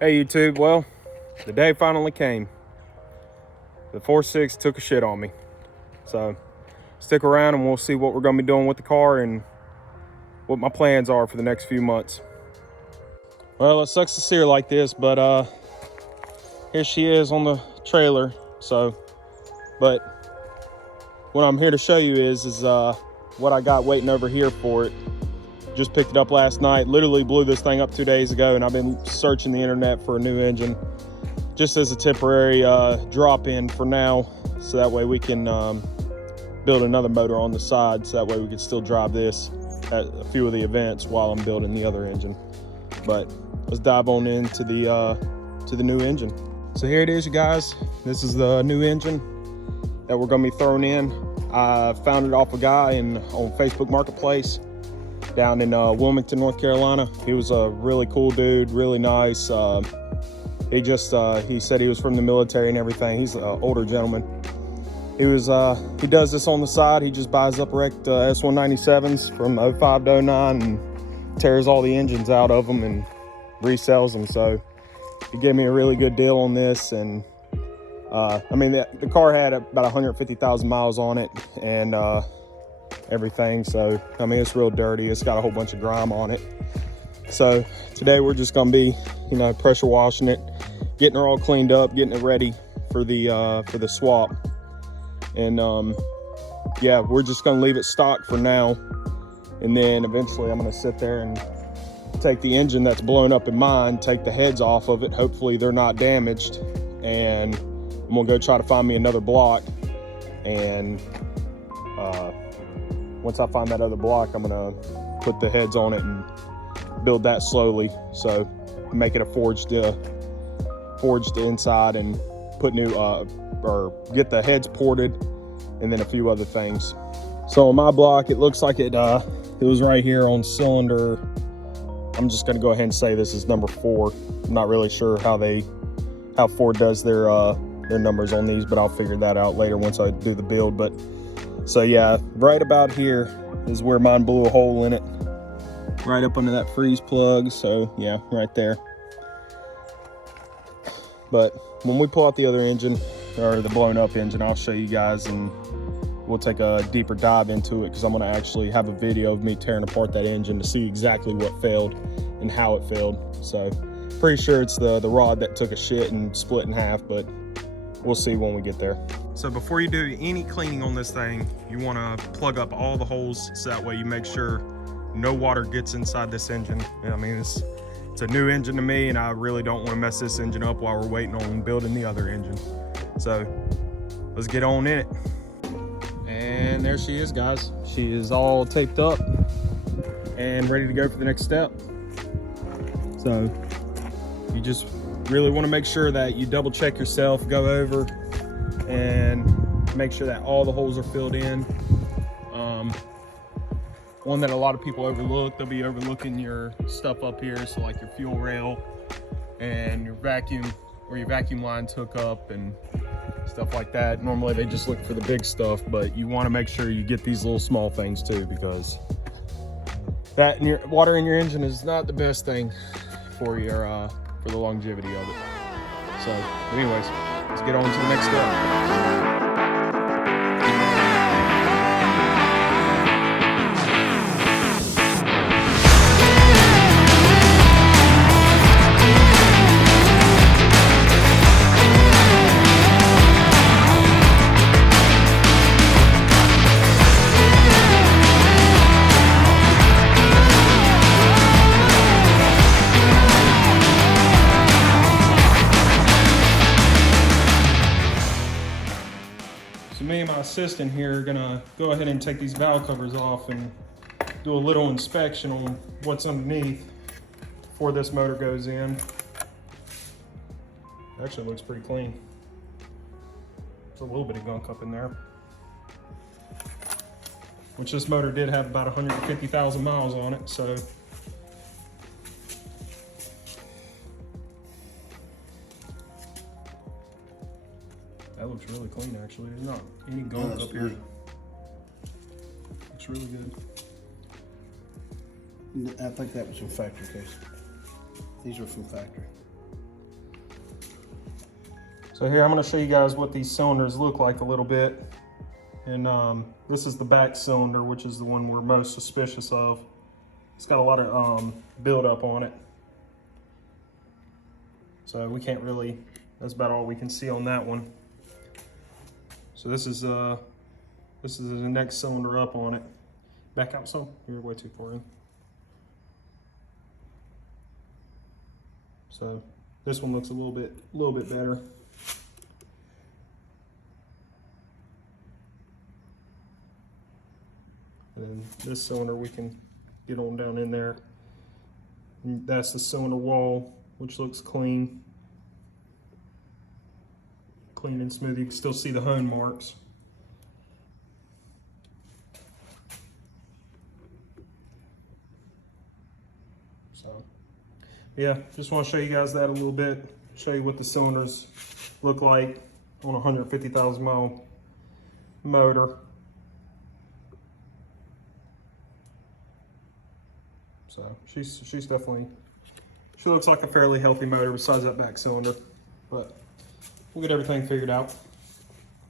Hey YouTube, well, the day finally came. The 4.6 took a shit on me. So stick around and we'll see what we're gonna be doing with the car and what my plans are for the next few months. Well, it sucks to see her like this, but here she is on the trailer. But what I'm here to show you is what I got waiting over here for it. Just picked it up last night, literally blew this thing up 2 days ago, and I've been searching the internet for a new engine just as a temporary drop-in for now, so that way we can build another motor on the side, so that way we can still drive this at a few of the events while I'm building the other engine. But let's dive on into the new engine. So here it is, you guys. This is the new engine that we're gonna be throwing in. I found it off a guy on Facebook Marketplace down in Wilmington, North Carolina. He was a really cool dude, really nice. He said he was from the military and everything. He's an older gentleman. He does this on the side. He just buys up wrecked S197s from 05 to 09 and tears all the engines out of them and resells them. So he gave me a really good deal on this. And I mean, the car had about 150,000 miles on it and everything. So I mean, it's real dirty. It's got a whole bunch of grime on it. So today we're just gonna be, pressure washing it, getting her all cleaned up, getting it ready for the swap. And yeah, we're just gonna leave it stock for now, and then eventually I'm gonna sit there and take the engine that's blown up in mine, take the heads off of it, hopefully they're not damaged, and I'm gonna go try to find me another block. And once I find that other block, I'm gonna put the heads on it and build that slowly, so make it a forged inside and put new or get the heads ported, and then a few other things. So on my block, it looks like it was right here on cylinder, I'm just gonna go ahead and say this is number 4. I'm not really sure how Ford does their numbers on these, but I'll figure that out later once I do the build. But so yeah, right about here is where mine blew a hole in it, right up under that freeze plug. So yeah, right there. But when we pull out the other engine, or the blown up engine, I'll show you guys and we'll take a deeper dive into it, because I'm going to actually have a video of me tearing apart that engine to see exactly what failed and how it failed. So pretty sure it's the rod that took a shit and split in half, but we'll see when we get there. So before you do any cleaning on this thing, you want to plug up all the holes, so that way you make sure no water gets inside this engine. I mean, it's a new engine to me, and I really don't want to mess this engine up while we're waiting on building the other engine. So let's get on in it. And there she is, guys. She is all taped up and ready to go for the next step. So you just really want to make sure that you double check yourself, go over and make sure that all the holes are filled in. One that a lot of people overlook, they'll be overlooking your stuff up here, so like your fuel rail and your vacuum, where your vacuum lines hook up and stuff like that. Normally they just look for the big stuff, but you want to make sure you get these little small things too, because that and your water in your engine is not the best thing for the longevity of it. So anyways, let's get on to the next step. Me and my assistant here are gonna go ahead and take these valve covers off and do a little inspection on what's underneath before this motor goes in. Actually looks pretty clean. There's a little bit of gunk up in there, which this motor did have about 150,000 miles on it, so that looks really clean, actually. There's not any gunk up here. Looks really good. I think that was from factory case. These are from factory. So here, I'm gonna show you guys what these cylinders look like a little bit. And this is the back cylinder, which is the one we're most suspicious of. It's got a lot of buildup on it. So we can't really, that's about all we can see on that one. So this is the next cylinder up on it. Back out some, you're way too far in. So this one looks a little bit better. And then this cylinder we can get on down in there. And that's the cylinder wall, which looks clean. Clean and smooth. You can still see the hone marks. So yeah, just want to show you guys that a little bit. Show you what the cylinders look like on a 150,000 mile motor. So she's definitely, she looks like a fairly healthy motor besides that back cylinder, but we'll get everything figured out.